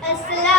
Assalamualaikum.